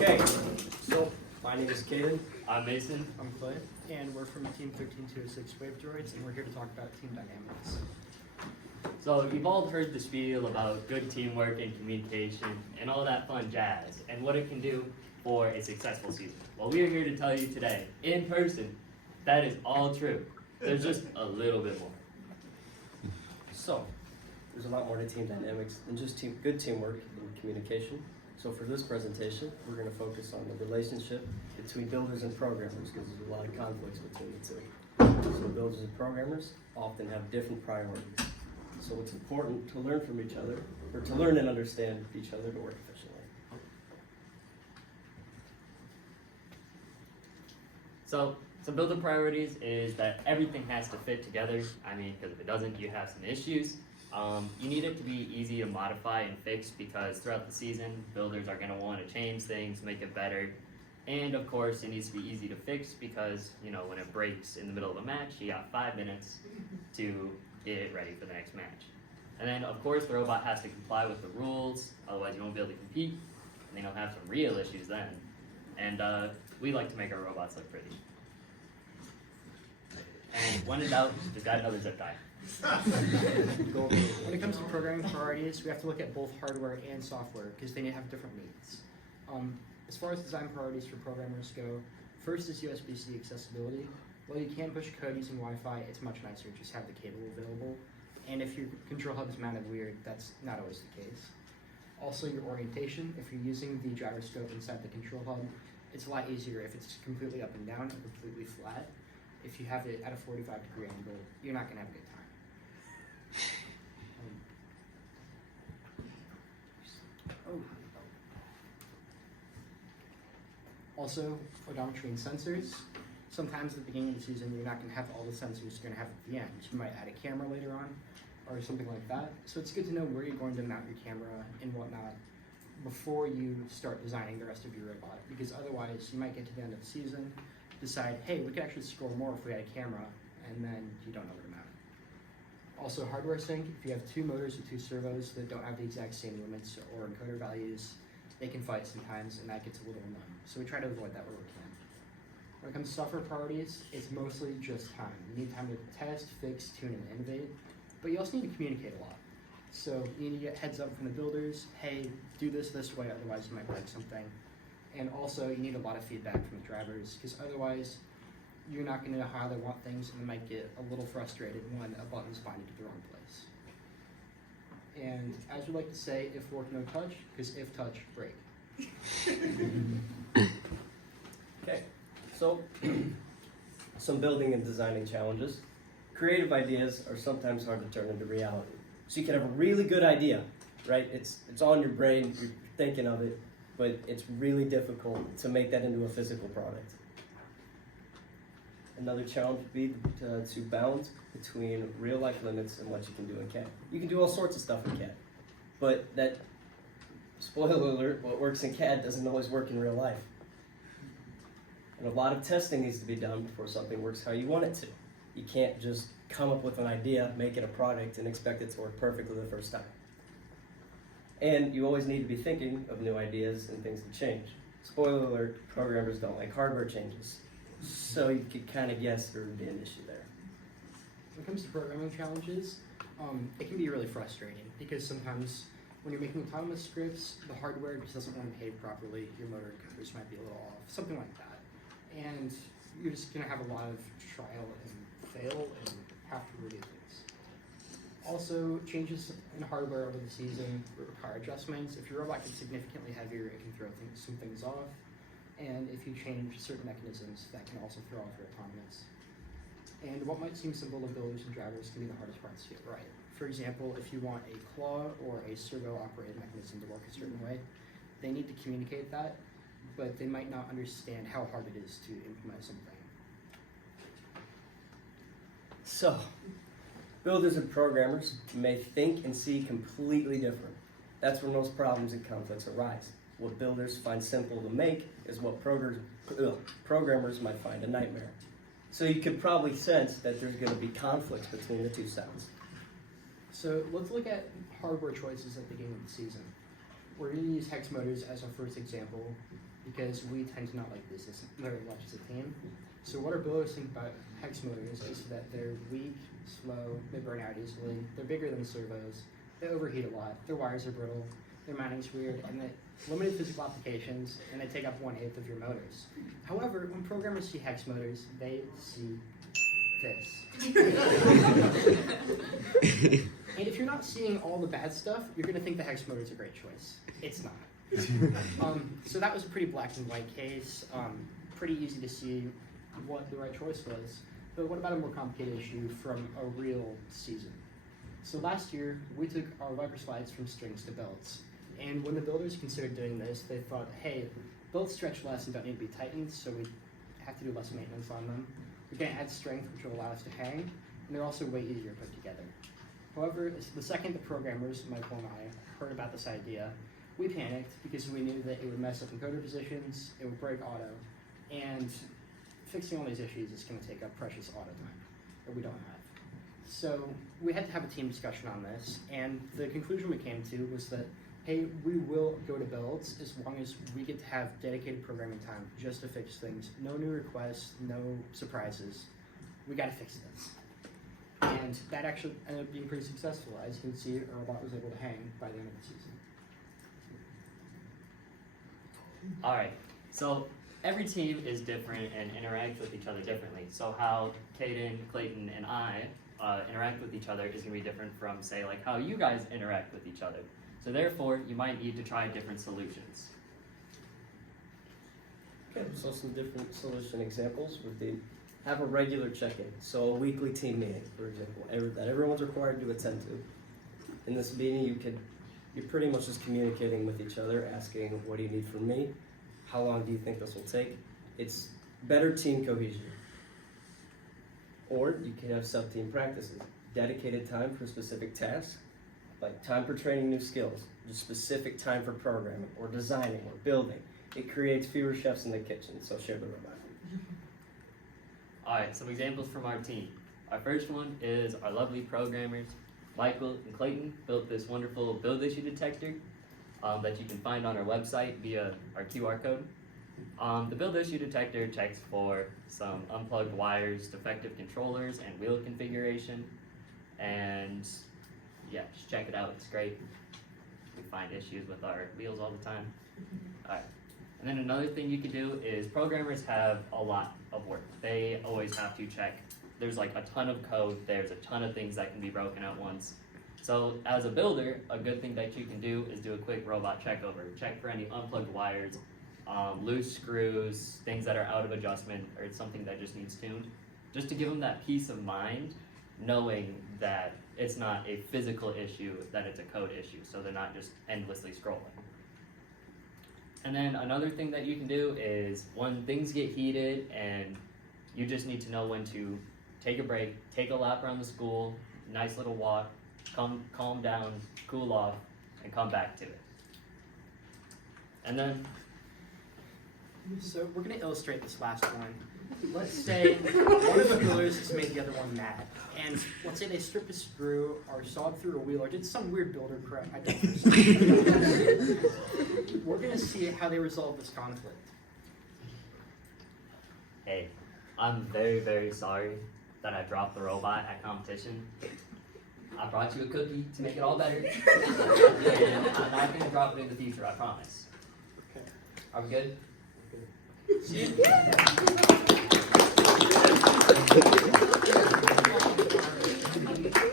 Okay, so my name is Caden. I'm Mason. I'm Clay, and we're from Team 13206 Wave Droids, and we're here to talk about team dynamics. So you've all heard the spiel about good teamwork and communication and all that fun jazz and what it can do for a successful season. Well, we are here to tell you today, in person, that is all true. There's just a little bit more. So, there's a lot more to team dynamics than just good teamwork and communication. So for this presentation, we're going to focus on the relationship between builders and programmers because there's a lot of conflicts between the two. So builders and programmers often have different priorities. So it's important to learn from each other, or to learn and understand each other to work efficiently. So some builder priorities is that everything has to fit together. I mean, because if it doesn't, you have some issues. You need it to be easy to modify and fix because throughout the season, builders are going to want to change things, make it better. And of course, it needs to be easy to fix because, you know, when it breaks in the middle of a match, you got 5 minutes to get it ready for the next match. And then, of course, the robot has to comply with the rules, otherwise you won't be able to compete, and then you'll have some real issues then. And we like to make our robots look pretty. And when in doubt, just got another zip tie. When it comes to programming priorities, we have to look at both hardware and software because they have different needs. As far as design priorities for programmers go, first is USB-C accessibility. While you can push code using Wi-Fi, it's much nicer to just have the cable available. And if your control hub is mounted weird, that's not always the case. Also, your orientation. If you're using the gyroscope inside the control hub, it's a lot easier if it's completely up and down or completely flat. If you have it at a 45-degree angle, you're not going to have a good time. Also, odometry and sensors. Sometimes at the beginning of the season, you're not going to have all the sensors you're going to have at the end. You might add a camera later on or something like that. So it's good to know where you're going to mount your camera and whatnot before you start designing the rest of your robot. Because otherwise, you might get to the end of the season, decide, hey, we could actually score more if we had a camera, and then you don't know where to mount it. Also, hardware sync. If you have 2 motors or 2 servos that don't have the exact same limits or encoder values, they can fight sometimes, and that gets a little annoying. So we try to avoid that where we can. When it comes to software priorities, it's mostly just time. You need time to test, fix, tune, and innovate, but you also need to communicate a lot. So you need to get heads up from the builders, hey, do this way, otherwise you might break something. And also you need a lot of feedback from the drivers, because otherwise you're not going to know how they want things, and they might get a little frustrated when a button's binding to the wrong place. And as we like to say, if work, no touch, because if touch, break. Okay, so some building and designing challenges. Creative ideas are sometimes hard to turn into reality. So you can have a really good idea, right? It's on your brain, you're thinking of it, but it's really difficult to make that into a physical product. Another challenge would be to balance between real life limits and what you can do in CAD. You can do all sorts of stuff in CAD, but that, spoiler alert, what works in CAD doesn't always work in real life. And a lot of testing needs to be done before something works how you want it to. You can't just come up with an idea, make it a product, and expect it to work perfectly the first time. And you always need to be thinking of new ideas and things to change. Spoiler alert, programmers don't like hardware changes. So you could kind of guess there would be an issue there. When it comes to programming challenges, it can be really frustrating because sometimes when you're making autonomous scripts, the hardware just doesn't want to behave properly, your motor encoders might be a little off, something like that. And you're just going to have a lot of trial and fail and have to redo things. Also, changes in hardware over the season require adjustments. If your robot gets significantly heavier, it can throw some things off. And if you change certain mechanisms, that can also throw off your autonomous. And what might seem simple to builders and drivers can be the hardest parts to get right. For example, if you want a claw or a servo-operated mechanism to work a certain way, they need to communicate that, but they might not understand how hard it is to implement something. So, builders and programmers may think and see completely different. That's where most problems and conflicts arise. What builders find simple to make is what programmers might find a nightmare. So you could probably sense that there's going to be conflicts between the two sides. So let's look at hardware choices at the beginning of the season. we're going to use hex motors as our first example because we tend to not like this very much as a team. So what our builders think about hex motors is that they're weak, slow, they burn out easily, they're bigger than servos, they overheat a lot, their wires are brittle, their mounting's weird, and they limited physical applications, and they take up 1/8 of your motors. However, when programmers see hex motors, they see this. And if you're not seeing all the bad stuff, you're going to think the hex motor is a great choice. It's not. So that was a pretty black and white case, pretty easy to see what the right choice was. But what about a more complicated issue from a real season? So last year, we took our Viper slides from strings to belts. And when the builders considered doing this, they thought, hey, belts stretch less and don't need to be tightened, so we have to do less maintenance on them. We're going to add strength, which will allow us to hang, and they're also way easier to put together. However, the second the programmers, Michael and I, heard about this idea, we panicked because we knew that it would mess up encoder positions, it would break auto, and fixing all these issues is going to take up precious auto time that we don't have. So we had to have a team discussion on this, and the conclusion we came to was that, hey, we will go to builds as long as we get to have dedicated programming time just to fix things. No new requests, no surprises. We got to fix this. And that actually ended up being pretty successful. As you can see, our robot was able to hang by the end of the season. All right, so every team is different and interacts with each other differently. So how Caden, Clayton, and I interact with each other is going to be different from, say, like how you guys interact with each other. So therefore, you might need to try different solutions. Okay, so some different solution examples would be have a regular check-in. So a weekly team meeting, for example, that everyone's required to attend to. In this meeting, you're pretty much just communicating with each other, asking, what do you need from me? How long do you think this will take? It's better team cohesion. Or you can have sub-team practices, dedicated time for specific tasks, like time for training new skills, just specific time for programming or designing or building. It creates fewer chefs in the kitchen, so share the robot. All right, some examples from our team. Our first one is our lovely programmers, Michael and Clayton, built this wonderful build issue detector that you can find on our website via our QR code. The build issue detector checks for some unplugged wires, defective controllers, and wheel configuration. And yeah, just check it out, it's great. We find issues with our wheels all the time. All right. And then another thing you can do is programmers have a lot of work. They always have to check. There's like a ton of code, there's a ton of things that can be broken at once. So as a builder, a good thing that you can do is do a quick robot check over. Check for any unplugged wires, loose screws, things that are out of adjustment, or it's something that just needs tuned. Just to give them that peace of mind, knowing that it's not a physical issue, that it's a code issue, so they're not just endlessly scrolling. And then another thing that you can do is when things get heated and you just need to know when to take a break, take a lap around the school, nice little walk, calm down, cool off, and come back to it. And then, So we're going to illustrate this last one. Let's say one of the builders has made the other one mad. And let's say they stripped a screw or sawed through a wheel or did some weird builder crap. We're going to see how they resolve this conflict. hey, I'm very, very sorry that I dropped the robot at competition. I brought you a cookie to make it all better. And I'm not going to drop it in the future, I promise. Okay. Are we good?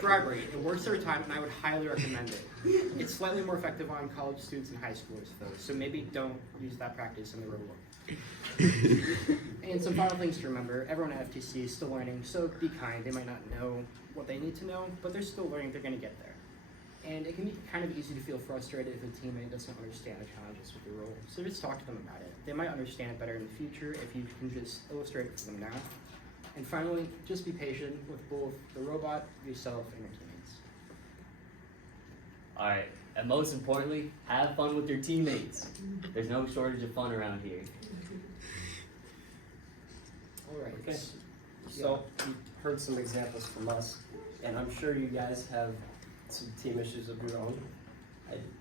Bribery. It works every time, and I would highly recommend it. It's slightly more effective on college students and high schoolers, though, so maybe don't use that practice in the real world. And some final things to remember. Everyone at FTC is still learning, so be kind. They might not know what they need to know, but they're still learning. They're going to get there. And it can be kind of easy to feel frustrated if a teammate doesn't understand the challenges with your role. So just talk to them about it. They might understand it better in the future if you can just illustrate it for them now. And finally, just be patient with both the robot, yourself, and your teammates. All right, and most importantly, have fun with your teammates. There's no shortage of fun around here. All right. Okay. So you heard some examples from us, and I'm sure you guys have some team issues of your own.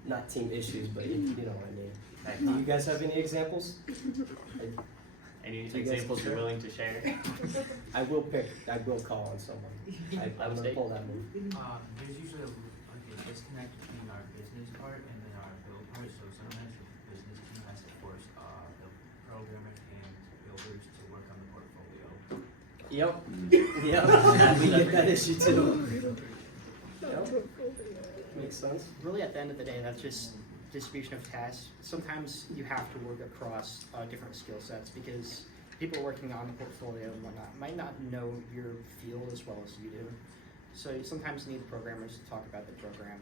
not team issues, but you know what I mean. Do you guys have any examples? Any Do you guys examples you're share? willing to share? I will call on someone. I'm gonna pull that move. There's usually a disconnect between our business part and then our build part, so sometimes the business team has to force the programmers and builders to work on the portfolio. Yep. We get that issue too. Yep. Makes sense. Really, at the end of the day, that's just distribution of tasks. Sometimes you have to work across different skill sets because people working on the portfolio and whatnot might not know your field as well as you do. So you sometimes need programmers to talk about the program.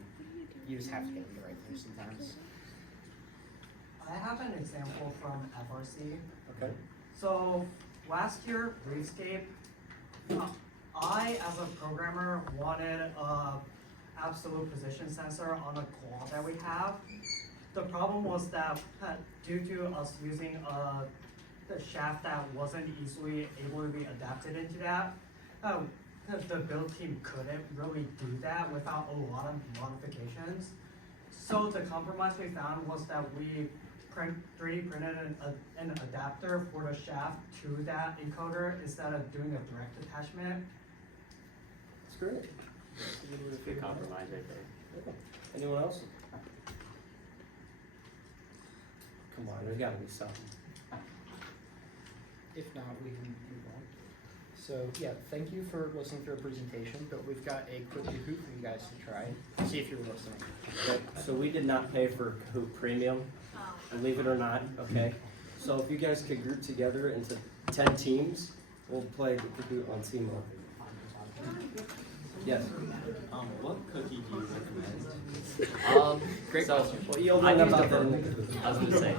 You just have to get them the right thing sometimes. I have an example from FRC. Okay. So last year, Breezescape, I as a programmer wanted a absolute position sensor on a quad that we have. The problem was that due to us using the shaft that wasn't easily able to be adapted into that, the build team couldn't really do that without a lot of modifications. So the compromise we found was that we 3D printed an adapter for the shaft to that encoder instead of doing a direct attachment. That's great. Good compromise right there. Anyone else? Come on, there's gotta be something. If not, we can move on. So yeah, thank you for listening to our presentation, but we've got a quick Kahoot for you guys to try. See if you're listening. Okay, so we did not pay for Kahoot Premium, believe it or not, okay? So if you guys could group together into 10 teams, we'll play Kahoot on Team Up. Yes. What cookie do you recommend? Great question. Well, you'll I've learn used about a that in the var- Kahoot. I was gonna say,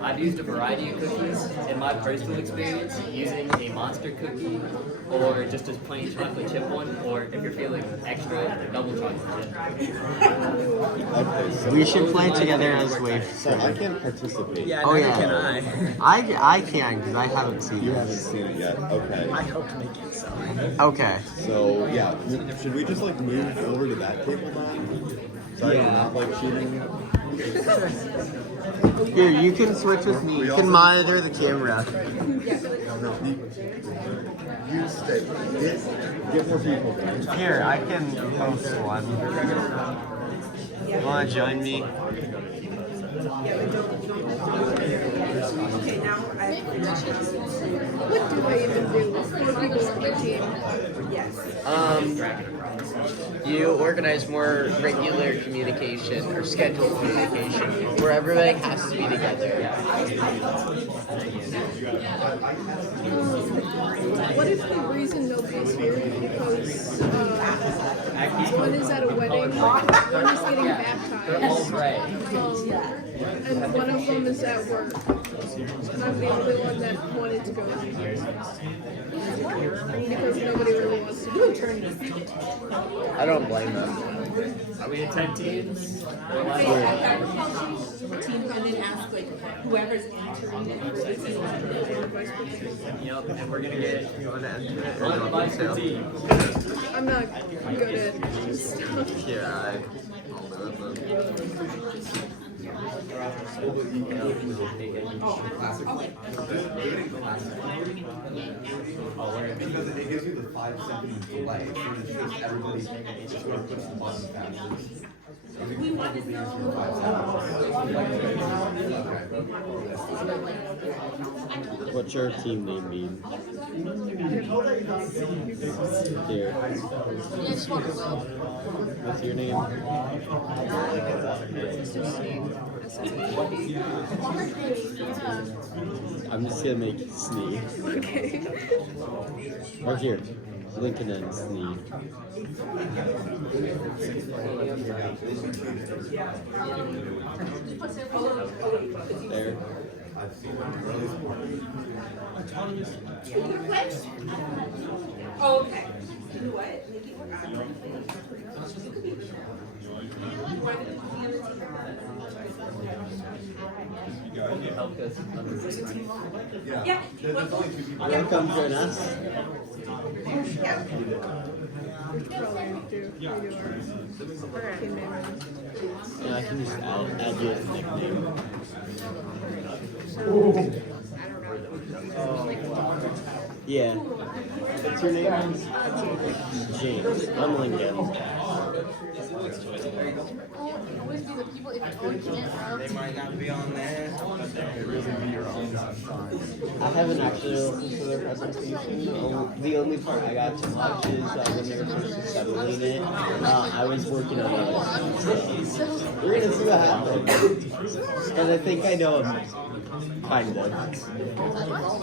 I've used a variety of cookies. In my personal experience, using a monster cookie, or just a plain chocolate chip one, or if you're feeling extra, double chocolate chip. Okay, so We should play together as wave. So I can't participate. Yeah, Oh, neither yeah. can I. I can because I haven't seen You haven't this. seen it yet. Okay. I hope to make it so. Okay. So yeah, should we just like move over to that table now? Sorry, we're not like cheating. Here, you can switch with me. You can monitor the camera. No, you stay. Get more people. Here, I can host one. You want to join me? Okay, now I have questions. What do I even do with 4 people on the team? Yes. You organize more regular communication or scheduled communication where everybody has to be together. What if the reason nobody's here is because one is at a wedding, one is getting baptized, and one of them is at work, and I'm the only one that wanted to go because nobody really wants to do a tournament. I don't blame them. Are we in 10 teams? Team and then ask like whoever's entering it for the team. Yep, and we're gonna get You want to enter it? one advice per team. I'm not good at stuff. Here, Because it gives you the 5-second delay, so it's just everybody just sort of puts the button faster. I think the point would be is your 5 seconds. What's your team name mean? Here. What's your name? I'm just gonna make Sneed. Okay. Or here, Lincoln and Sneed. There. Oh, okay. You know what? Help us understand. Yeah. There's only 2 people. Welcome, join us. Yeah. We should probably do redo our team name. Yeah, I can just add you as a nickname. Yeah. What's your name? James. I'm Lincoln. They might not be on there, but they're really be your own sunshine. I haven't actually listened to their presentation. The only part I got to watch is when they were supposed to settle in it. I was working on it. We're gonna see what happens. And I think I know him. Kind of. I love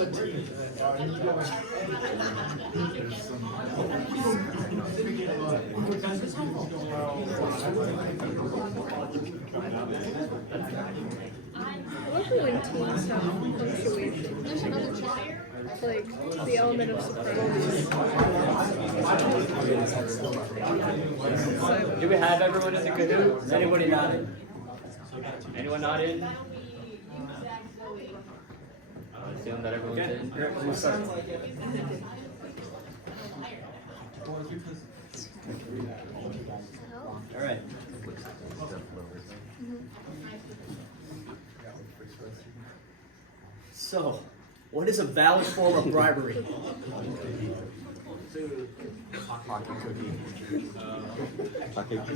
when teams have punctuation. Like the element of surprise. Do we have everyone in the Kahoot? Is anybody not in? Anyone not in? I assume that everyone's in. Here, we'll start. All right. So, what is a valid form of bribery? Pocket cookie. Pocket There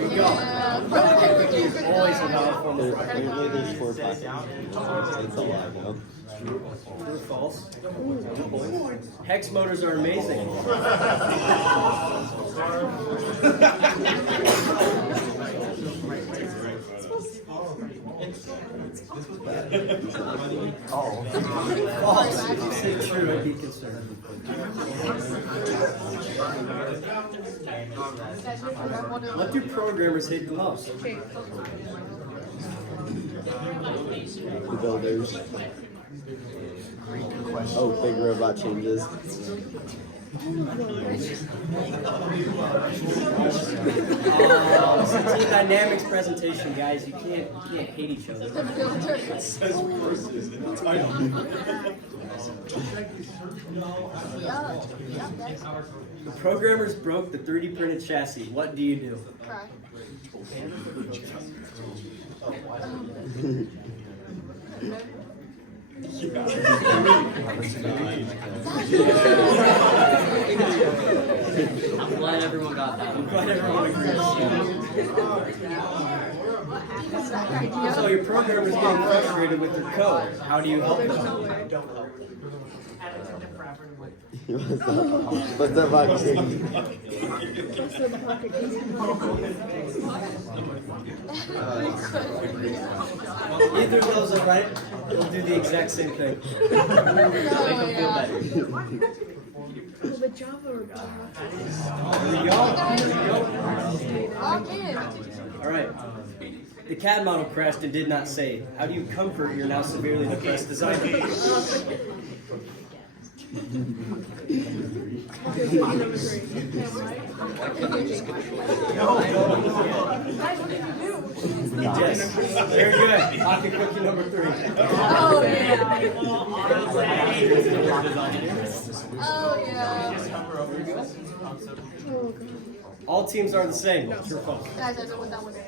you go. Pocket cookie is always a valid form of bribery. Apparently there's 4 pockets. That's all I know. True or false? Hex motors are amazing. False. If you say true, I'd be concerned. What do programmers hate the most? The builders. Oh, big robot changes. It's a team dynamics presentation, guys. You can't hate each other. The programmers broke the 3D printed chassis. What do you do? Cry. I'm glad everyone got that. I'm glad everyone agrees. So your programmer's getting frustrated with their code. How do you help them? What's up, Pocket Cookie? What's the pocket cookie? Either of those are right. We'll do the exact same thing. Make them feel better. Well, the Java or Java. There you go. All right. The CAD model crashed and did not save. How do you comfort your now severely depressed designer? Yes. Very good. Pocket cookie number 3. Oh yeah. Oh yeah. All teams are the same. True or false? Guys, I know what that one is.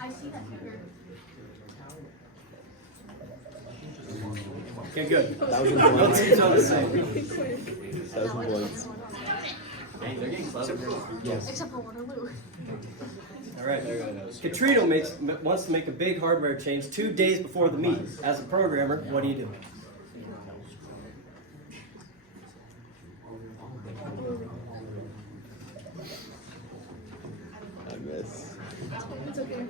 I see that here. Okay, good. 1,000 All points. teams are the same. 1,000 points. Dang, they're getting closer. Yes. Except for Waterloo. All right. Katrina wants to make a big hardware change 2 days before the meet. As a programmer, what do you do? I miss. It's okay.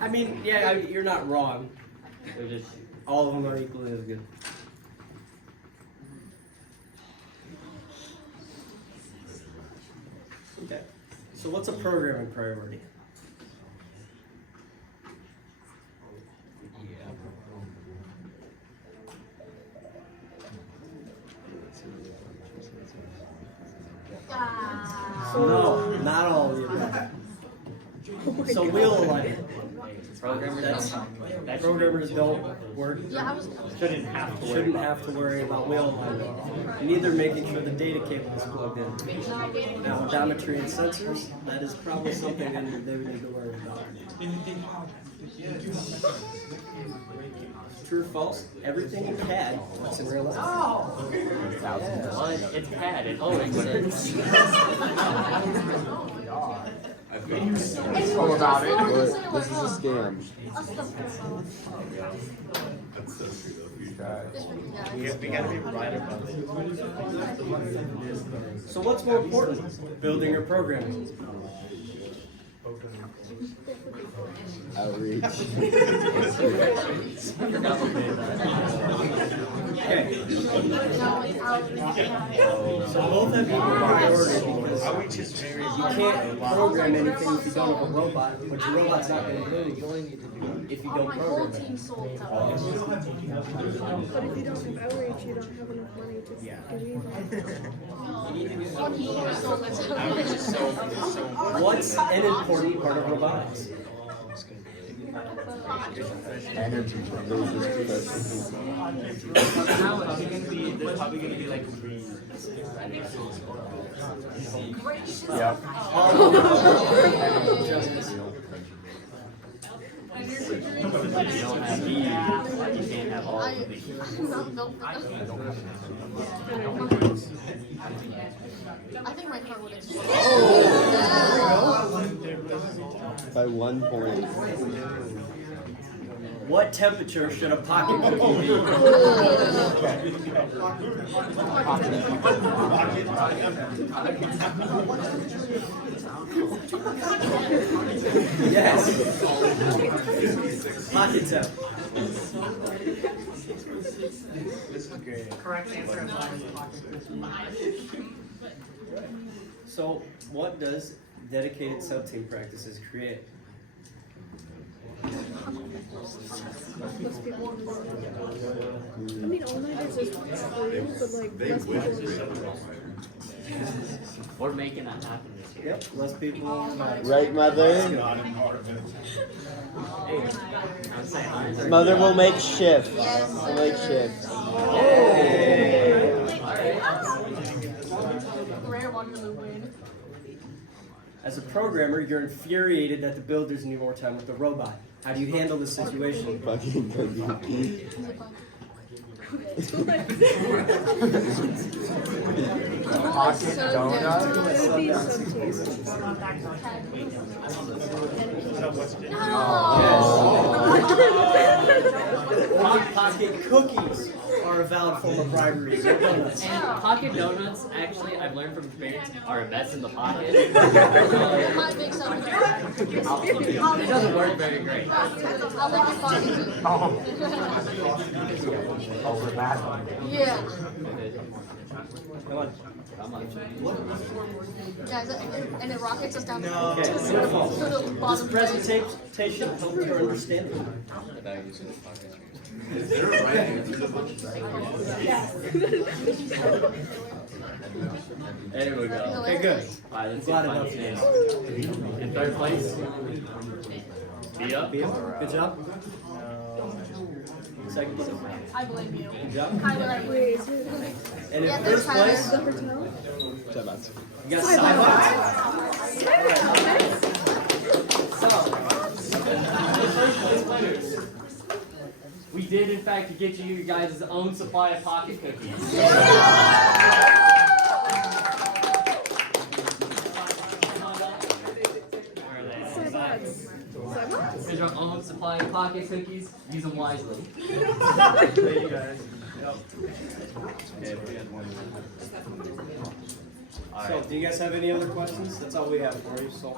I mean, yeah, you're not wrong. They're just All of them are equally as good. Okay. So what's a programming priority? No, not all of you. So wheel alignment. Programmers don't work. Shouldn't have to worry. Shouldn't have to worry about wheel alignment. Neither making sure the data cable is plugged in. Now, odometry and sensors, that is probably something that they would need to worry about. True or false? Everything in CAD works in real life. Well, it's CAD. It always is. All about it. This is a scam. We gotta be right about it. So what's more important, building or programming? Outreach. Okay. So both have equal priority because you can't program anything if you don't have a robot, but your robot's not going to move if you don't program it. But if you don't have outreach, you don't have enough money to do either. What's an important part of robotics? Energy. There's probably gonna be like Yeah. You don't have E, you can't have all of these. I think my car would explode. By 1 point. What temperature should a pocket cookie be? Yes. Pocket temp. Correct answer is always pocket cookie. So, what does dedicated sub-team practices create? Less people involved. I mean, all-nighters is true, but like less people. We're making that happen this year. Yep, less people. Right, Mother? I'm saying, Mother will make shifts. We'll make shifts. Rare one in the win. As a programmer, you're infuriated that the builders need more time with the robot. How do you handle this situation? Fucking cookie. Pocket donut. Pocket cookies are a valid form of bribery. So donuts. And pocket donuts, actually, I've learned from experience, are a mess in the pocket. It might make some. It doesn't work very great. I'll make it pocket. Over that. Yeah. Come on. Guys, and it rockets us down the Okay, true or false? to the This bottom. presentation helped her understand it. There we go. Okay, good. Alright, let's Glad see enough. if in third place. Be up. Good job. Second place. I blame you. Good job. Tyler, I blame you. And in Yeah, first there's place, Tyler. you got Cyber. We did, in fact, get you guys' own supply of pocket cookies. Here's your own supply of pocket cookies. Use them wisely. So, do you guys have any other questions? That's all we have for you. So,